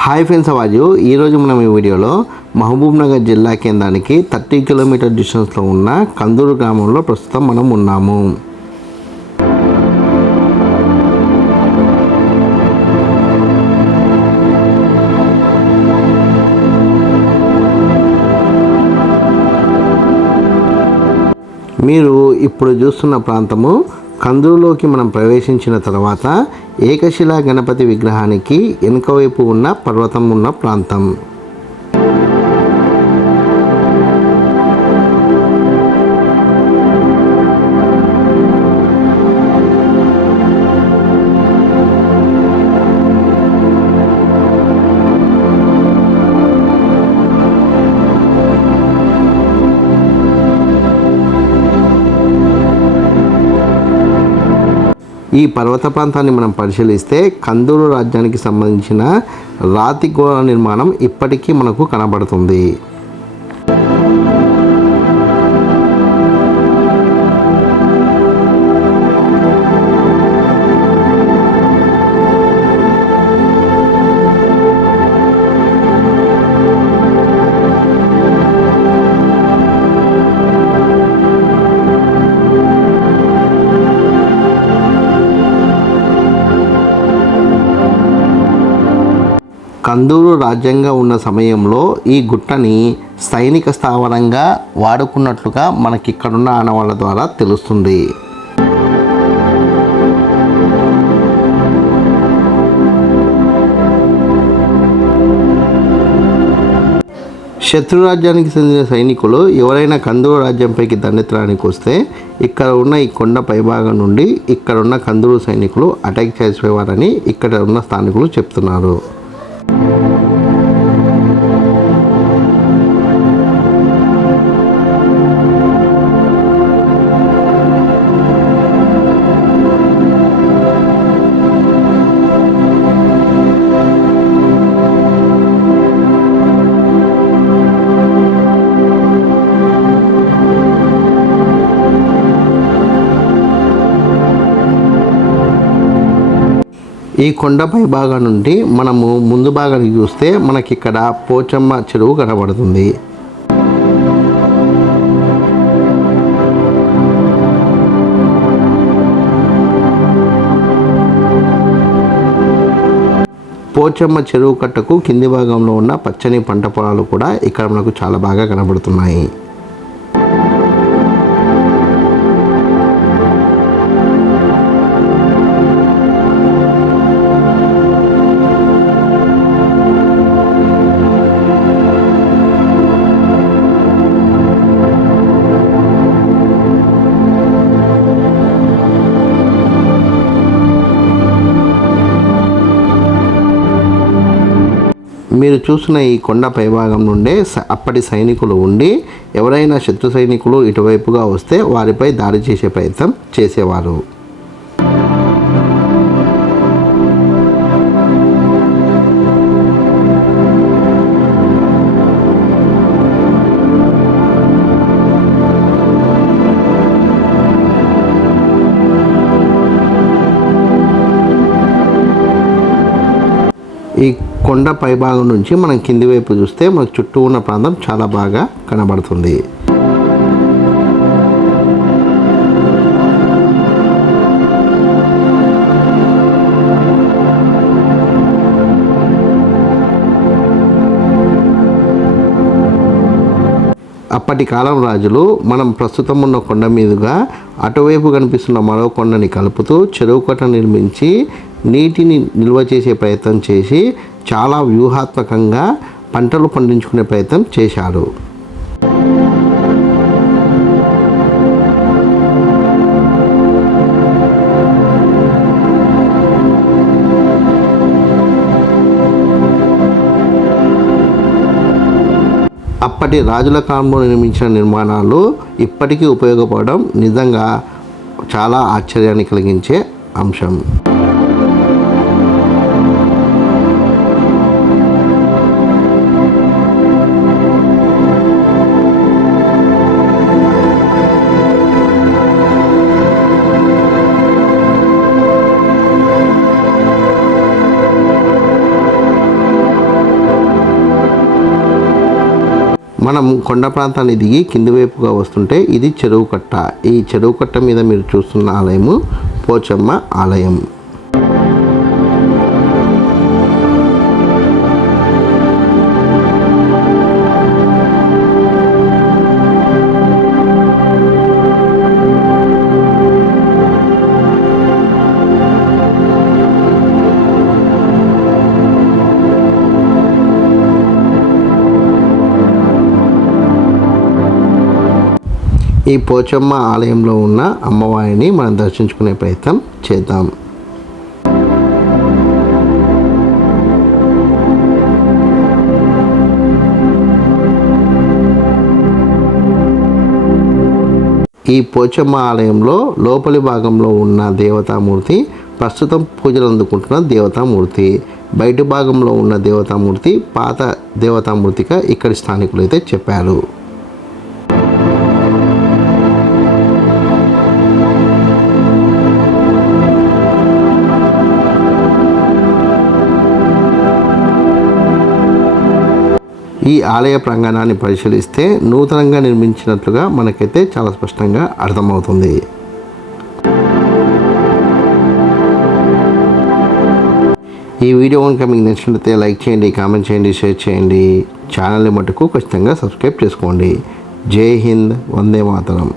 Hi friends, అవాజు ఈరోజు మనం ఈ వీడియోలో మహబూబ్నగర్ జిల్లా కేంద్రానికి 30 కిలోమీటర్ డిస్టెన్స్లో ఉన్న కందూరు గ్రామంలో ప్రస్తుతం మనం ఉన్నాము. మీరు ఇప్పుడు చూస్తున్న ప్రాంతము కందూరులోకి మనం ప్రవేశించిన తర్వాత ఏకశిలా గణపతి విగ్రహానికి వెనుక వైపు ఉన్న పర్వతం ఉన్న ప్రాంతం. ఈ పర్వత ప్రాంతాన్ని మనం పరిశీలిస్తే కందూరు రాజ్యానికి సంబంధించిన రాతి గోడ నిర్మాణం ఇప్పటికీ మనకు కనబడుతుంది. కందూరు రాజ్యంగా ఉన్న సమయంలో ఈ గుట్టని సైనిక స్థావరంగా వాడుకున్నట్లుగా మనకిక్కడున్న ఆనవాళ్ళ ద్వారా తెలుస్తుంది. శత్రురాజ్యానికి చెందిన సైనికులు ఎవరైనా కందూరు రాజ్యంపైకి దండెత్తడానికి వస్తే ఇక్కడ ఉన్న ఈ కొండ పైభాగం నుండి ఇక్కడ ఉన్న కందూరు సైనికులు అటాక్ చేసేవారని ఇక్కడ ఉన్న స్థానికులు చెప్తున్నారు. ఈ కొండపై భాగం నుండి మనము ముందు భాగానికి చూస్తే మనకి ఇక్కడ పోచమ్మ చెరువు కనబడుతుంది. పోచమ్మ చెరువు కట్టకు కింది భాగంలో ఉన్న పచ్చని పంట పొలాలు కూడా ఇక్కడ మనకు చాలా బాగా కనబడుతున్నాయి. మీరు చూసిన ఈ కొండ పైభాగం నుండే అప్పటి సైనికులు ఉండి ఎవరైనా శత్రు సైనికులు ఇటువైపుగా వస్తే వారిపై దాడి చేసే ప్రయత్నం చేసేవారు. ఈ కొండ పైభాగం నుంచి మనం కింది వైపు చూస్తే మనకు చుట్టూ ఉన్న ప్రాంతం చాలా బాగా కనబడుతుంది. అప్పటి కాలం రాజులు మనం ప్రస్తుతం ఉన్న కొండ మీదుగా అటువైపు కనిపిస్తున్న మరో కొండని కలుపుతూ చెరువు కట్ట నిర్మించి నీటిని నిల్వ చేసే ప్రయత్నం చేసి చాలా వ్యూహాత్మకంగా పంటలు పండించుకునే ప్రయత్నం చేశారు. అప్పటి రాజుల కాలంలో నిర్మించిన నిర్మాణాలు ఇప్పటికీ ఉపయోగపడడం నిజంగా చాలా ఆశ్చర్యాన్ని కలిగించే అంశం. మనం కొండ ప్రాంతాన్ని దిగి కింది వైపుగా వస్తుంటే ఇది చెరువు కట్ట. ఈ చెరువు కట్ట మీద మీరు చూస్తున్న ఆలయము పోచమ్మ ఆలయం. ఈ పోచమ్మ ఆలయంలో ఉన్న అమ్మవారిని మనం దర్శించుకునే ప్రయత్నం చేద్దాం. ఈ పోచమ్మ ఆలయంలో లోపలి భాగంలో ఉన్న దేవతామూర్తి ప్రస్తుతం పూజలు అందుకుంటున్న దేవతామూర్తి. బయటి భాగంలో ఉన్న దేవతామూర్తి పాత దేవతామూర్తిగా ఇక్కడి స్థానికులు అయితే చెప్పారు. ఈ ఆలయ ప్రాంగణాన్ని పరిశీలిస్తే నూతనంగా నిర్మించినట్లుగా మనకైతే చాలా స్పష్టంగా అర్థమవుతుంది. ఈ వీడియో కనుక మీకు నచ్చినట్లయితే లైక్ చేయండి, కామెంట్ చేయండి, షేర్ చేయండి. ఛానల్ని మటుకు ఖచ్చితంగా సబ్స్క్రైబ్ చేసుకోండి. జై హింద్, వందే మాతరం.